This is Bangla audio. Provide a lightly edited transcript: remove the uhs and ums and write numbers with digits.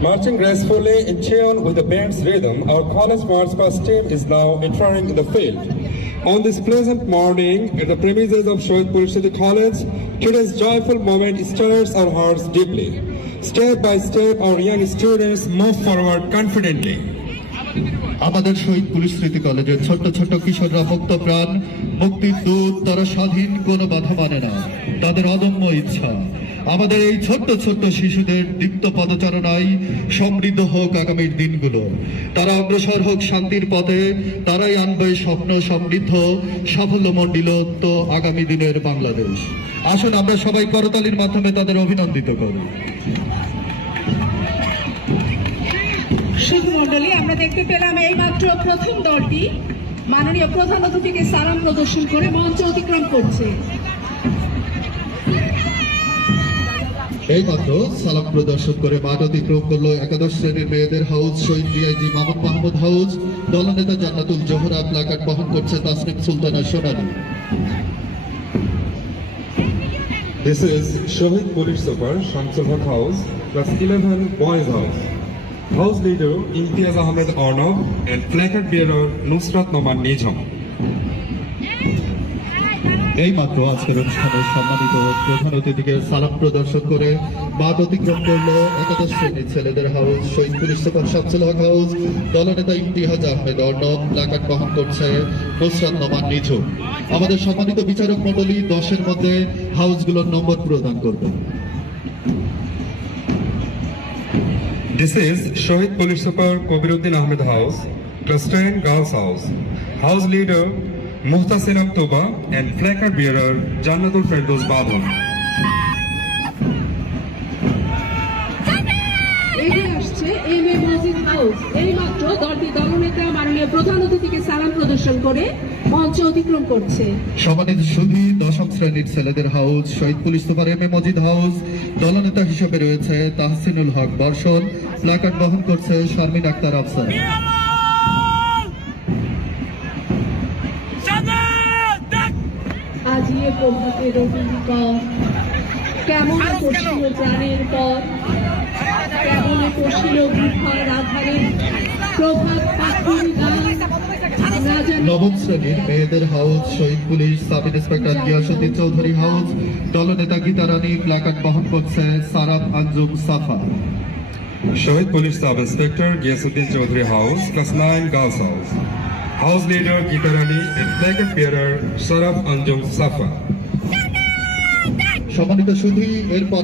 Marching gracefully in tune with the band's rhythm, our college march past team is now entering the field. On this pleasant morning, at the premises of Shohidpur City College, today's joyful moment stirs our hearts deeply. Step by step, our young students move forward confidently. আমাদের শহীদ পুলিশ স্মৃতি কলেজের ছোট্ট ছোট্ট কিশোররা মুক্তপ্রাণ, মুক্তির দূত, তারা স্বাধীন কোনো বাধা মানে না, তাদের অদম্য ইচ্ছা। আমাদের এই ছোট্ট ছোট্ট শিশুদের দীপ্ত পদচারণায় সমৃদ্ধ হোক আগামীর দিনগুলো, তারা অগ্রসর হোক শান্তির পথে, তারাই আনবে স্বপ্ন সমৃদ্ধ সাফল্যমণ্ডিত আগামী দিনের বাংলাদেশ। আসুন আমরা সবাই করতালির মাধ্যমে তাদের অভিনন্দিত করি। শুধু মন্ডলী, আমরা দেখতে পেলাম এই মাত্র প্রথম দলটি মাননীয় প্রধান অতিথিকে সালাম প্রদর্শন করে মঞ্চ অতিক্রম করছে। এইমাত্র সালাম প্রদর্শন করে মাঠ অতিক্রম করলো একাদশ শ্রেণীর মেয়েদের হাউস শহীদ ডিআইজি মাহমুদ হাউস। দলনেতা জান্নাতুল জোহরা প্লাকার্ড বহন করছে তাসনিম সুলতানা সোনালী। This is Shohid Police Super Shamsul Haq House, class 11 boys house. House leader Imtiaz Ahmed Arnav and placard bearer Nusrat Noman Nijam. এইমাত্র আজকের অনুষ্ঠানের সম্মানিত প্রধান অতিথিকে সালাম প্রদর্শন করে মাঠ অতিক্রম করলো একাদশ শ্রেণীর ছেলেদের হাউস শহীদ পুলিশ সুপার শামসুল হক হাউস। দলনেতা ইমতিয়াজ আহমেদ অর্ণব প্লাকার্ড বহন করছে নুসরাত নোমান নিঝুম। আমাদের সম্মানিত বিচারক মণ্ডলী 10-এর মধ্যে হাউসগুলোর নম্বর প্রদান করবেন। This is Shohid Police Super Kobiruddin Ahmed House, class 10 girls house. House leader Muhtasin Aktoba and placard bearer Jannatul Firdaus Badham. এগিয়ে আসছে এম এ মজিদ হাউস। এই মাত্র দলটি দলনেতা মাননীয় প্রধান অতিথিকে সালাম প্রদর্শন করে মঞ্চ অতিক্রম করছে। সম্মানিত সুধী 10ম শ্রেণীর ছেলেদের হাউস শহীদ police super M A Majid house. দলনেতা হিসেবে রয়েছে তাহসিনুল হক বর্ষণ। প্লাকার্ড বহন করছে শারমিন আক্তার আফসার। আজিয়ে প্রভাতে রবীন্দ্র কেমন পশিল প্রাণের পর, কেমন পশিল বৃথার আধারে প্রভাত পাখির গান। নবম শ্রেণীর মেয়েদের হাউস শহীদ police sub inspector Giasuddin Chowdhury house. দলনেতা গীতা রানী। প্লাকার্ড বহন করছে সারাত আঞ্জুম সাফা। Shohid Police Sub Inspector Giyasuddin Chaudhary House, class 9 girls house. House leader Geeta Rani and placard bearer Saraf Anjum Safa. সম্মানিত সুধী, এরপর